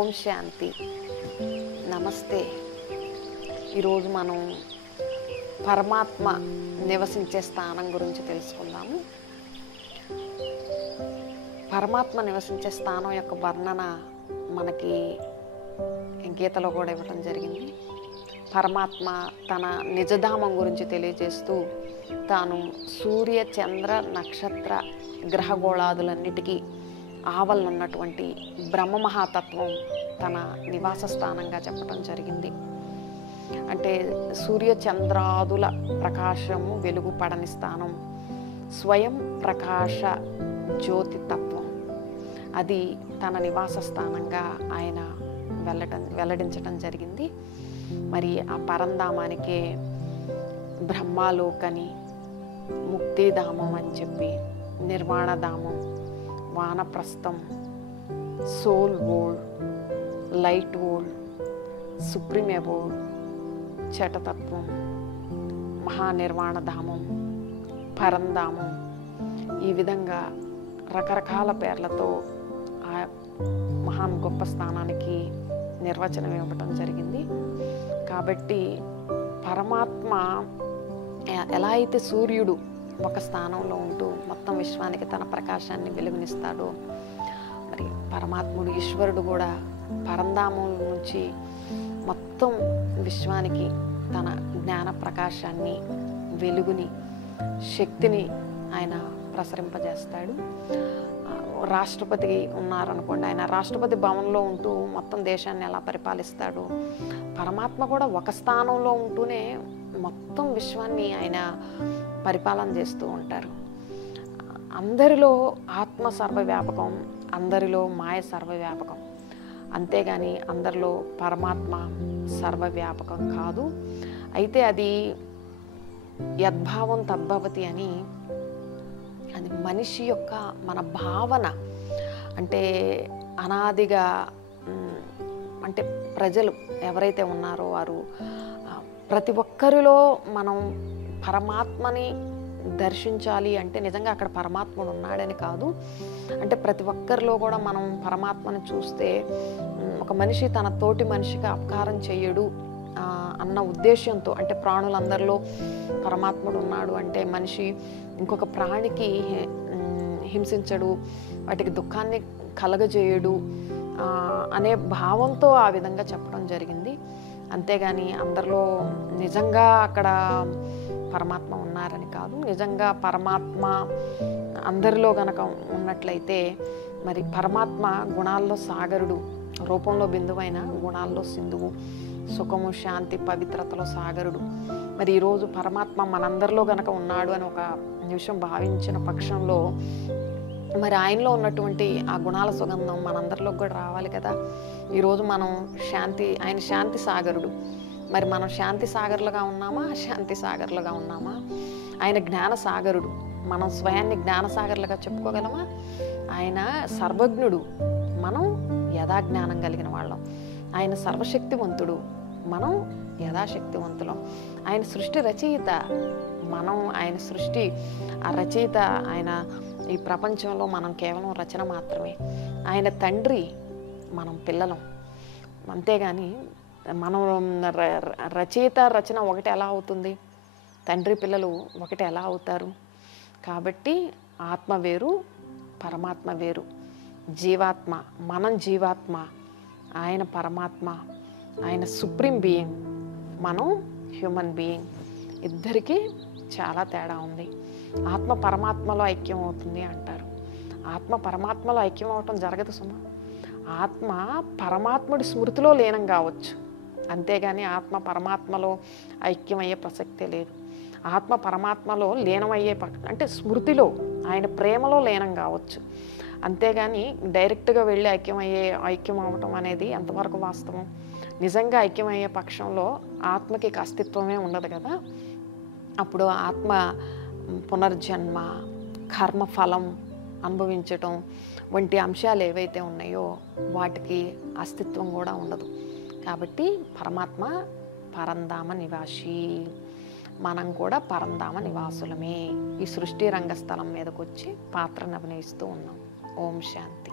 ఓం శాంతి. నమస్తే. ఈరోజు మనం పరమాత్మ నివసించే స్థానం గురించి తెలుసుకుందాము. పరమాత్మ నివసించే స్థానం యొక్క వర్ణన మనకి గీతలో కూడా ఇవ్వటం జరిగింది. పరమాత్మ తన నిజధామం గురించి తెలియజేస్తూ తాను సూర్య, చంద్ర, నక్షత్ర, గ్రహగోళాదులన్నిటికీ ఆవలనున్నటువంటి బ్రహ్మ మహాతత్వం తన నివాస స్థానంగా చెప్పడం జరిగింది. అంటే సూర్య చంద్రాదుల ప్రకాశము వెలుగు పడని స్థానం, స్వయం ప్రకాశ జ్యోతి తత్వం, అది తన నివాస స్థానంగా ఆయన వెల్లడించడం జరిగింది. మరి ఆ పరంధామానికే బ్రహ్మాలోకని, ముక్తిధామం అని చెప్పి, నిర్వాణధామం, వానప్రస్థం, soul world, light world, supreme abode, చటతత్వం, మహానిర్వాణధామం, పరంధామం, ఈ విధంగా రకరకాల పేర్లతో ఆ మహాన్ గొప్ప స్థానానికి నిర్వచనం ఇవ్వటం జరిగింది. కాబట్టి పరమాత్మ ఎలా అయితే సూర్యుడు ఒక స్థానంలో ఉంటూ మొత్తం విశ్వానికి తన ప్రకాశాన్ని వెలుగునిస్తాడో, మరి పరమాత్ముడు ఈశ్వరుడు కూడా పరంధామం నుంచి మొత్తం విశ్వానికి తన జ్ఞాన ప్రకాశాన్ని, వెలుగుని, శక్తిని ఆయన ప్రసరింపజేస్తాడు. రాష్ట్రపతి ఉన్నారనుకోండి, ఆయన రాష్ట్రపతి భవన్లో ఉంటూ మొత్తం దేశాన్ని ఎలా పరిపాలిస్తాడు, పరమాత్మ కూడా ఒక స్థానంలో ఉంటూనే మొత్తం విశ్వాన్ని ఆయన పరిపాలన చేస్తూ ఉంటారు. అందరిలో ఆత్మ సర్వవ్యాపకం, అందరిలో మాయ సర్వవ్యాపకం, అంతేగాని అందరిలో పరమాత్మ సర్వవ్యాపకం కాదు. అయితే అది యద్భావం తద్భవతి అని, అది మనిషి యొక్క మన భావన. అంటే అనాదిగా అంటే ప్రజలు ఎవరైతే ఉన్నారో వారు ప్రతి ఒక్కరిలో మనం పరమాత్మని దర్శించాలి అంటే నిజంగా అక్కడ పరమాత్ముడు ఉన్నాడని కాదు. అంటే ప్రతి ఒక్కరిలో కూడా మనం పరమాత్మని చూస్తే ఒక మనిషి తన తోటి మనిషికి అపకారం చేయడు అన్న ఉద్దేశంతో, అంటే ప్రాణులందరిలో పరమాత్ముడు ఉన్నాడు అంటే మనిషి ఇంకొక ప్రాణికి హింసించడు, వాటికి దుఃఖాన్ని కలగజేయడు అనే భావంతో ఆ విధంగా చెప్పడం జరిగింది. అంతేగాని అందరిలో నిజంగా అక్కడ పరమాత్మ ఉన్నారని కాదు. నిజంగా పరమాత్మ అందరిలో గనక ఉన్నట్లయితే మరి పరమాత్మ గుణాల్లో సాగరుడు, రూపంలో బిందువైన గుణాల్లో సింధువు, సుఖము, శాంతి, పవిత్రతలో సాగరుడు. మరి ఈరోజు పరమాత్మ మనందరిలో గనక ఉన్నాడు అని ఒక నిమిషం భావించిన పక్షంలో మరి ఆయనలో ఉన్నటువంటి ఆ గుణాల సుగంధం మనందరిలోకి కూడా రావాలి కదా. ఈరోజు మనం ఆయన శాంతి సాగరుడు, మరి మనం శాంతి సాగర్లుగా ఉన్నామా, శాంతి సాగర్లుగా ఉన్నామా? ఆయన జ్ఞాన సాగరుడు, మనం స్వయాన్ని జ్ఞాన సాగర్లుగా చెప్పుకోగలమా? ఆయన సర్వజ్ఞుడు, మనం యథాజ్ఞానం కలిగిన వాళ్ళం. ఆయన సర్వశక్తివంతుడు, మనం యథాశక్తివంతులం. ఆయన సృష్టి రచయిత, మనం ఆయన సృష్టి ఆ రచయిత. ఆయన ఈ ప్రపంచంలో మనం కేవలం రచన మాత్రమే. ఆయన తండ్రి, మనం పిల్లలం. అంతేగాని మనం రచయిత రచన ఒకటి ఎలా అవుతుంది? తండ్రి పిల్లలు ఒకటి ఎలా అవుతారు? కాబట్టి ఆత్మ వేరు, పరమాత్మ వేరు. జీవాత్మ, మనం జీవాత్మ, ఆయన పరమాత్మ, ఆయన సుప్రీం బీయింగ్, మనం హ్యూమన్ బీయింగ్. ఇద్దరికీ చాలా తేడా ఉంది. ఆత్మ పరమాత్మలో ఐక్యం అవుతుంది అంటారు. ఆత్మ పరమాత్మలో ఐక్యం అవటం జరగదు సుమా. ఆత్మ పరమాత్ముడి స్మృతిలో లీనం కావచ్చు, అంతేగాని ఆత్మ పరమాత్మలో ఐక్యమయ్యే ప్రసక్తే లేదు. ఆత్మ పరమాత్మలో లీనమయ్యే అంటే స్మృతిలో, ఆయన ప్రేమలో లీనం కావచ్చు, అంతేగాని డైరెక్ట్గా వెళ్ళి ఐక్యం అవ్వటం అనేది ఎంతవరకు వాస్తవం? నిజంగా ఐక్యమయ్యే పక్షంలో ఆత్మకి అస్తిత్వమే ఉండదు కదా. అప్పుడు ఆత్మ పునర్జన్మ, కర్మఫలం అనుభవించటం వంటి అంశాలు ఏవైతే ఉన్నాయో వాటికి అస్తిత్వం కూడా ఉండదు. కాబట్టి పరమాత్మ పరంధామ నివాసి, మనం కూడా పరంధామ నివాసులమే. ఈ సృష్టి రంగస్థలం మీదకి వచ్చి పాత్రను అభినయిస్తూ ఉన్నాం. ఓం శాంతి.